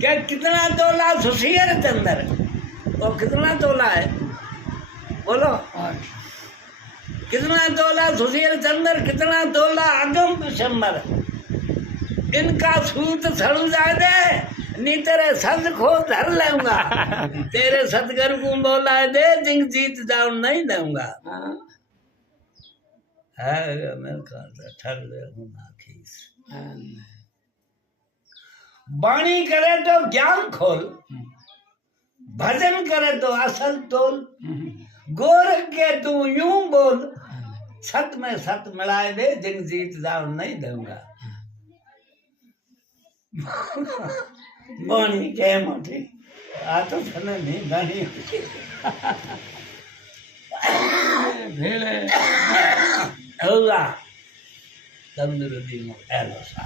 क्या कितना तोला सुशियर चंदर, वो कितना तोला है बोलो? कितना तोला सुशियर चंदर, कितना तोला अगम पिशंबर, इनका सूत सड़ू जाए दे नी तेरे सद खो धर लूंगा, तेरे सदगर को बोला दे जिंग जीत जाऊं नहीं दूंगा। है मैं कहा ठर ले हूं नाखीस, बाणी करे तो ज्ञान खोल, भजन करे तो असल तोल, गोरख के तू यूं बोल, सत में सत मिलाए दे जिंग जीत जाऊं नहीं दूंगा। बाणी के मोटी आ तो थने नहीं गानी भेड़े होगा तंदुरुस्ती में एलो सा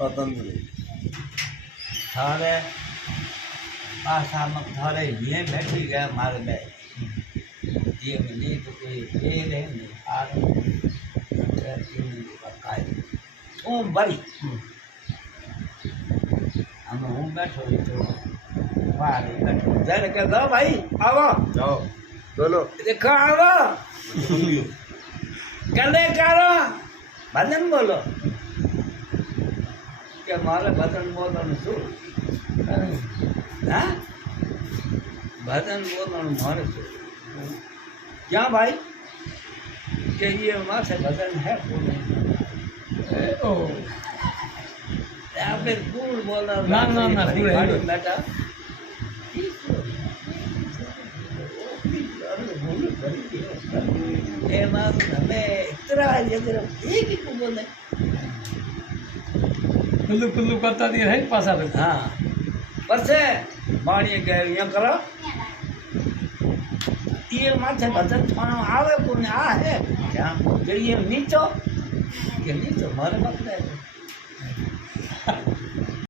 और तंदुरुस्ती थारे पासा में थारे ये बैठी गए मार में ये मिली तो कोई फेर है नहीं आर तू बड़ी हम हूँ बैठो तो वारे बैठो जन के दो भाई आवो जाओ बोलो देखो आवो कले करो भजन बोलो के मारे भजन बोलो न सु हाँ भजन बोलो न मारे सु क्या भाई के ये वहाँ से भजन है बोले या फिर कूल बोला ना बेटा एवं हमें इतना जगह एक ही को बोले कुल्लू कुल्लू करता दिया है पासा पे। हाँ पर से बाणी के यहाँ करो ये माथे भजन थाना आवे पुण्य आ है क्या जो ये नीचो मारे मत ले